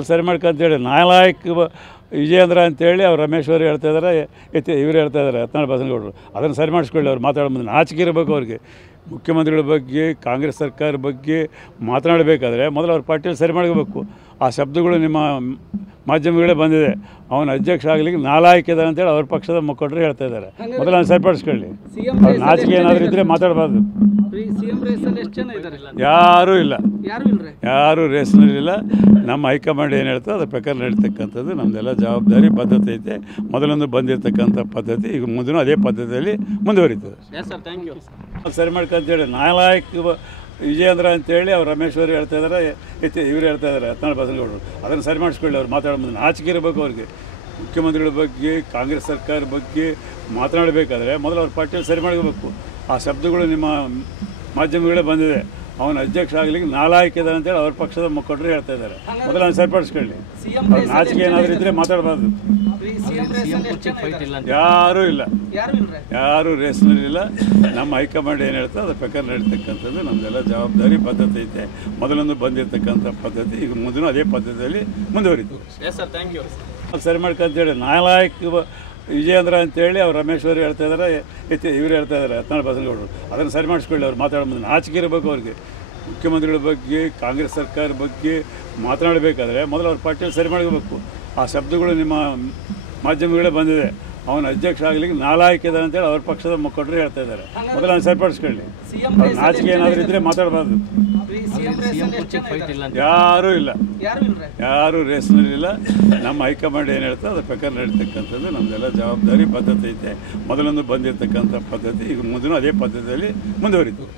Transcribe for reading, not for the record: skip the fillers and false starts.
ಸರಿ ಮಾಡ್ಕೊಂತೇಳಿ ನಾಲಾಯಕ್ ವಿಜಯೇಂದ್ರ ಅಂತೇಳಿ ಅವ್ರು ರಮೇಶ್ ಅವರು ಹೇಳ್ತಾ ಇದ್ದಾರೆ, ಇವರು ಹೇಳ್ತಾ ಇದ್ದಾರೆ ಯತ್ನಾಳ್ ಬಸನಗೌಡರು. ಅದನ್ನು ಸರಿ ಮಾಡಿಸ್ಕೊಳ್ಳಿ. ಅವ್ರು ಮಾತಾಡೋ ಮುಂದೆ ನಾಚಿಕೆ ಇರಬೇಕು ಅವ್ರಿಗೆ. ಮುಖ್ಯಮಂತ್ರಿಗಳ ಬಗ್ಗೆ, ಕಾಂಗ್ರೆಸ್ ಸರ್ಕಾರ ಬಗ್ಗೆ ಮಾತನಾಡಬೇಕಾದ್ರೆ ಮೊದಲು ಅವ್ರ ಪಾರ್ಟಿಯಲ್ಲಿ ಸರಿ ಮಾಡ್ಕೋಬೇಕು. ಆ ಶಬ್ದಗಳು ನಿಮ್ಮ ಮಾಧ್ಯಮಗಳೇ ಬಂದಿದೆ. ಅವನ ಅಧ್ಯಕ್ಷ ಆಗಲಿಕ್ಕೆ ನಾಲಾಯಕ್ ಇದ್ದಾರೆ ಅಂತೇಳಿ ಅವ್ರ ಪಕ್ಷದ ಮುಖಂಡರು ಹೇಳ್ತಾ ಇದ್ದಾರೆ. ಮೊದಲು ಅವ್ನು ಸರಿಪಡಿಸ್ಕೊಳ್ಳಿ. ಅವ್ರ ನಾಚಿಕೆ ಏನಾದರೂ ಇದ್ದರೆ ಮಾತಾಡಬಾರ್ದು. ಯಾರೂ ಇಲ್ಲ, ಯಾರೂ ರೇಸ್ನಲ್ಲಿಲ್ಲ. ನಮ್ಮ ಹೈಕಮಾಂಡ್ ಏನು ಹೇಳ್ತೋ ಅದ್ರ ಪ್ರಕಾರ ನಡೀತಕ್ಕಂಥದ್ದು ನಮ್ಮದೆಲ್ಲ ಜವಾಬ್ದಾರಿ, ಬದ್ಧತೆ ಐತೆ. ಮೊದಲೊಂದು ಬಂದಿರತಕ್ಕಂಥ ಪದ್ಧತಿ ಈಗ ಮುಂದೂ ಅದೇ ಪದ್ಧತಿಯಲ್ಲಿ ಮುಂದುವರಿತದೆ. ಸರಿ ಮಾಡ್ಕೊಂತೇಳಿ ನಾಲಾಯಕ್ ವಿಜಯೇಂದ್ರ ಅಂತೇಳಿ ಅವ್ರು ರಮೇಶ್ ಅವರು ಹೇಳ್ತಾ ಇದ್ದಾರೆ, ಇವರು ಹೇಳ್ತಾ ಇದ್ದಾರೆ ಯತ್ನಾಳ್ ಬಸನಗೌಡರು. ಅದನ್ನು ಸರಿ ಮಾಡಿಸ್ಕೊಳ್ಳಿ. ಅವ್ರು ಮಾತಾಡೋ ಮುಂದೆ ನಾಚಿಕೆ ಇರಬೇಕು ಅವ್ರಿಗೆ. ಮುಖ್ಯಮಂತ್ರಿಗಳ ಬಗ್ಗೆ, ಕಾಂಗ್ರೆಸ್ ಸರ್ಕಾರ ಬಗ್ಗೆ ಮಾತನಾಡಬೇಕಾದ್ರೆ ಮೊದಲು ಅವ್ರ ಪಾರ್ಟಿಯಲ್ಲಿ ಸರಿ ಮಾಡ್ಕೋಬೇಕು. ಆ ಶಬ್ದಗಳು ನಿಮ್ಮ ಮಾಧ್ಯಮಗಳೇ ಬಂದಿದೆ. ಅವನ ಅಧ್ಯಕ್ಷ ಆಗಲಿಕ್ಕೆ ನಾಲಾಯಕ್ ಇದ್ದಾರೆ ಅಂತೇಳಿ ಅವ್ರ ಪಕ್ಷದ ಮುಖಂಡರು ಹೇಳ್ತಾ ಇದ್ದಾರೆ. ಮೊದಲು ಅವ್ನು ಸರಿಪಡಿಸ್ಕೊಳ್ಳಿ. ಅವ್ರ ನಾಚಿಕೆ ಏನಾದರೂ ಇದ್ದರೆ ಮಾತಾಡಬಾರ್ದು. ಯಾರೂ ಇಲ್ಲ, ಯಾರೂ ರೇಸ್ನಲ್ಲಿಲ್ಲ. ನಮ್ಮ ಹೈಕಮಾಂಡ್ ಏನು ಹೇಳ್ತೋ ಅದ್ರ ಪ್ರಕಾರ ನಡೀತಕ್ಕಂಥದ್ದು ನಮ್ಮದೆಲ್ಲ ಜವಾಬ್ದಾರಿ, ಬದ್ಧತೆ ಐತೆ. ಮೊದಲೊಂದು ಬಂದಿರತಕ್ಕಂಥ ಪದ್ಧತಿ ಈಗ ಮುಂದೂ ಅದೇ ಪದ್ಧತಿಯಲ್ಲಿ ಮುಂದುವರಿತದೆ. ಸರಿ ಮಾಡ್ಕೊಂತೇಳಿ ನಾಲಾಯಕ್ ವಿಜಯೇಂದ್ರ ಅಂತೇಳಿ ಅವ್ರು ರಮೇಶ್ ಅವರು ಹೇಳ್ತಾ ಇದ್ದಾರೆ, ಇವರು ಹೇಳ್ತಾ ಇದ್ದಾರೆ ಯತ್ನಾಳ್ ಬಸನಗೌಡರು. ಅದನ್ನು ಸರಿ ಮಾಡಿಸ್ಕೊಳ್ಳಿ. ಅವ್ರು ಮಾತಾಡೋ ಮುಂದೆ ನಾಚಿಕೆ ಇರಬೇಕು ಅವ್ರಿಗೆ. ಮುಖ್ಯಮಂತ್ರಿಗಳ ಬಗ್ಗೆ, ಕಾಂಗ್ರೆಸ್ ಸರ್ಕಾರ ಬಗ್ಗೆ ಮಾತನಾಡಬೇಕಾದ್ರೆ ಮೊದಲು ಅವ್ರ ಪಾರ್ಟಿಯಲ್ಲಿ ಸರಿ ಮಾಡ್ಕೋಬೇಕು. ಆ ಶಬ್ದಗಳು ನಿಮ್ಮ ಮಾಧ್ಯಮಗಳೇ ಬಂದಿದೆ. ಅವನ ಅಧ್ಯಕ್ಷ ಆಗಲಿಕ್ಕೆ ನಾಲಾಯಕ್ ಇದ್ದಾರೆ ಅಂತೇಳಿ ಅವ್ರ ಪಕ್ಷದ ಮುಖಂಡರು ಹೇಳ್ತಾ ಇದ್ದಾರೆ. ಮೊದಲು ಅವ್ನು ಸರಿಪಡಿಸ್ಕೊಳ್ಳಿ. ಅವ್ರ ನಾಚಿಕೆ ಏನಾದರೂ ಇದ್ದರೆ ಮಾತಾಡಬಾರ್ದು. ಯಾರೂ ಇಲ್ಲ, ಯಾರೂ ರೇಸ್ನಲ್ಲಿಲ್ಲ. ನಮ್ಮ ಹೈಕಮಾಂಡ್ ಏನು ಹೇಳ್ತೋ ಅದ್ರ ಪ್ರಕಾರ ನಡೀತಕ್ಕಂಥದ್ದು ನಮ್ಮದೆಲ್ಲ ಜವಾಬ್ದಾರಿ, ಬದ್ಧತೆ ಐತೆ. ಮೊದಲೊಂದು ಬಂದಿರತಕ್ಕಂಥ ಪದ್ಧತಿ ಈಗ ಮುಂದೂ ಅದೇ ಪದ್ಧತಿಯಲ್ಲಿ ಮುಂದುವರಿತದೆ.